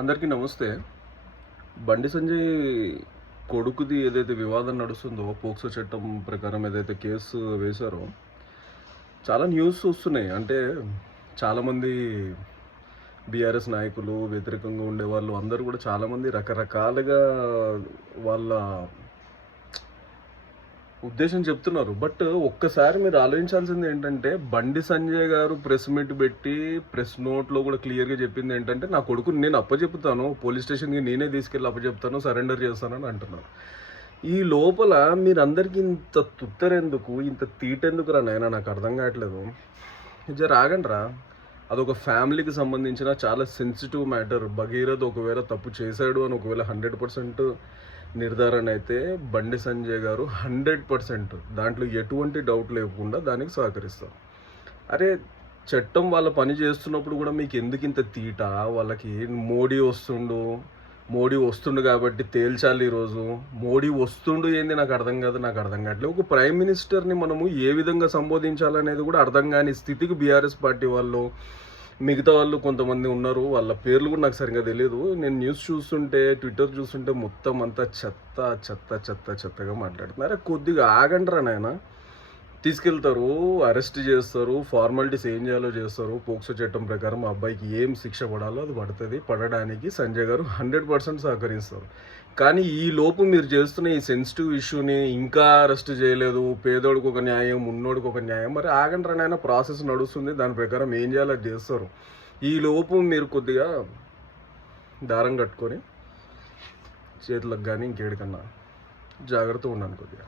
అందరికీ నమస్తే. బండి సంజయ్ కొడుకుది ఏదైతే వివాదం నడుస్తుందో, పోక్సో చట్టం ప్రకారం ఏదైతే కేసు వేశారో, చాలా న్యూస్ వస్తున్నాయి. అంటే చాలామంది బీఆర్ఎస్ నాయకులు, వ్యతిరేకంగా ఉండేవాళ్ళు అందరూ కూడా చాలామంది రకరకాలుగా వాళ్ళ ఉద్దేశం చెప్తున్నారు. బట్ ఒక్కసారి మీరు ఆలోచించాల్సింది ఏంటంటే, బండి సంజయ్ గారు ప్రెస్ మీట్ పెట్టి ప్రెస్ నోట్లో కూడా క్లియర్గా చెప్పింది ఏంటంటే, నా కొడుకుని నేను అప్పచెప్తాను, పోలీస్ స్టేషన్కి నేనే తీసుకెళ్ళి అప్పచెప్తాను, సరెండర్ చేస్తానని అంటున్నారు. ఈ లోపల మీరందరికీ ఇంత తుత్తరెందుకు, ఇంత తీటెందుకు రా నాయన, నాకు అర్థం కావట్లేదు. జర ఆగండిరా. అదొక ఫ్యామిలీకి సంబంధించిన చాలా సెన్సిటివ్ మ్యాటర్. భగీరథ్ ఒకవేళ తప్పు చేశాడు అని ఒకవేళ 100% నిర్ధారణ అయితే, బండి సంజయ్ గారు 100% దాంట్లో ఎటువంటి డౌట్ లేకుండా దానికి సహకరిస్తారు. అరే, చట్టం వాళ్ళ పని చేస్తున్నప్పుడు కూడా మీకు ఎందుకు ఇంత తీట? వాళ్ళకి మోడీ వస్తుండు కాబట్టి తేల్చాలి ఈరోజు. మోడీ వస్తుండు ఏంది నాకు అర్థం కాదు, నాకు అర్థం కావట్లేదు. ఒక ప్రైమ్ మినిస్టర్ని మనము ఏ విధంగా సంబోధించాలనేది కూడా అర్థం కాని స్థితికి బీఆర్ఎస్ పార్టీ వాళ్ళు, మిగతా వాళ్ళు కొంతమంది ఉన్నారు. వాళ్ళ పేర్లు కూడా నాకు సరిగ్గా తెలియదు. నేను న్యూస్ చూస్తుంటే, ట్విట్టర్ చూస్తుంటే మొత్తం అంతా చెత్త చెత్త చెత్త చెత్తగా మాట్లాడుతున్నారు. కొద్దిగా ఆగండ్రా నాయన. తీసుకెళ్తారు, అరెస్ట్ చేస్తారు, ఫార్మాలిటీస్ ఏం చేయాలో చేస్తారు. పోక్సో చట్టం ప్రకారం ఆ అబ్బాయికి ఏం శిక్ష పడాలో అది పడుతుంది. పడడానికి సంజయ్ గారు 100% సహకరిస్తారు. కానీ ఈ లోపు మీరు చేస్తున్న ఈ సెన్సిటివ్ ఇష్యూని ఇంకా అరెస్ట్ చేయలేదు. పేదోడికి ఒక న్యాయం, ఉన్నోడికి ఒక న్యాయం. మరి ఆగండ్రా నాయన, ప్రాసెస్ నడుస్తుంది, దాని ప్రకారం ఏం చేయాలో అది చేస్తారు. ఈ లోపు మీరు కొద్దిగా దారం కట్టుకొని చేతులకు కానీ ఇంకేడికన్నా జాగ్రత్తగా ఉండండి కొద్దిగా.